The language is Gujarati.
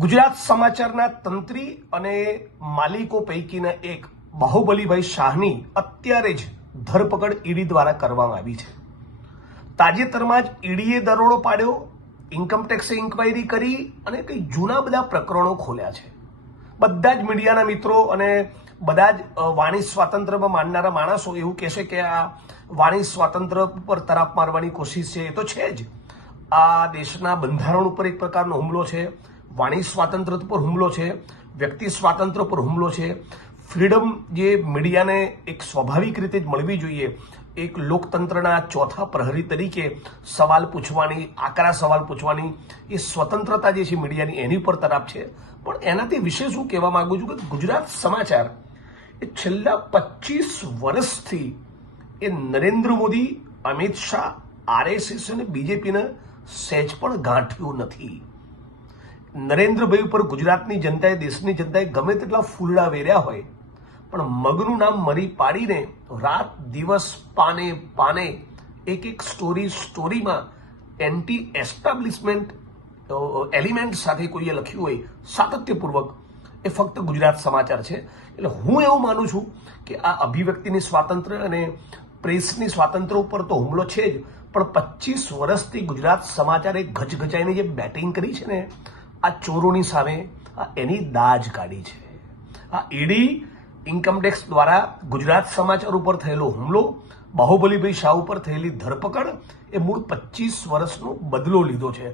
ગુજરાત સમાચારના તંત્રી અને માલિકો પૈકીના એક બાહુબલીભાઈ શાહની અત્યારે જ ધરપકડ ઈડી દ્વારા કરવામાં આવી છે. તાજેતરમાં જ ઈડીએ દરોડો પાડ્યો ઇન્કમટેક્સે ઇન્ક્વાયરી કરી અને કંઈ જૂના બધા પ્રકરણો ખોલ્યા છે. બધા જ મીડિયાના મિત્રો અને બધા જ વાણી સ્વાતંત્ર્યમાં માનનારા માણસો એવું કહેશે કે આ વાણી સ્વાતંત્ર્ય પર તરાપ મારવાની કોશિશ છે. એ તો છે જ. આ દેશના બંધારણ ઉપર એક પ્રકારનો હુમલો છે. વાણી સ્વાતંત્ર્ય પર હુમલો છે, વ્યક્તિ સ્વાતંત્ર્ય પર હુમલો છે. ફ્રીડમ જે મીડિયાને એક સ્વાભાવિક રીતે જ મળવી જોઈએ, એક લોકતંત્રના ચોથા પ્રહરી તરીકે સવાલ પૂછવાની, આકરા સવાલ પૂછવાની, એ સ્વતંત્રતા જે છે મીડિયાની એની પર તરફ છે. પણ એનાથી વિશે શું કહેવા માંગુ છું કે ગુજરાત સમાચાર એ છેલ્લા પચીસ વર્ષથી એ નરેન્દ્ર મોદી, અમિત શાહ, આરએસએસ અને બીજેપીને સહેજ પણ ગાંઠ્યું નથી. નરેન્દ્રભાઈ ઉપર ગુજરાતની જનતાએ, દેશની જનતાએ ગમે તેટલા ફૂલડા વેર્યા હોય, પણ મગનું નામ મરી પાડીને રાત દિવસ પાને પાને એક એક સ્ટોરી સ્ટોરીમાં એન્ટી એસ્ટાબ્લિશમેન્ટ એલિમેન્ટ સાથે કોઈએ લખ્યું હોય, સાતત્યપૂર્વક એ ફક્ત ગુજરાત સમાચાર છે. એટલે હું એવું માનું છું કે આ અભિવ્યક્તિની સ્વાતંત્ર્ય અને પ્રેસની સ્વાતંત્ર્ય ઉપર તો હુમલો છે જ, પણ પચીસ વર્ષથી ગુજરાત સમાચારે ગજગજાઈને જે બેટિંગ કરી છે ને આ ચોરોની સામે એની દાજ કાઢી છે. આ ઈડી ઇન્કમટેક્સ દ્વારા ગુજરાત સમાચાર ઉપર થયેલો હુમલો, બાહુબલીભાઈ શાહ ઉપર થયેલી ધરપકડ, એ મૂળ પચીસ વર્ષનો બદલો લીધો છે.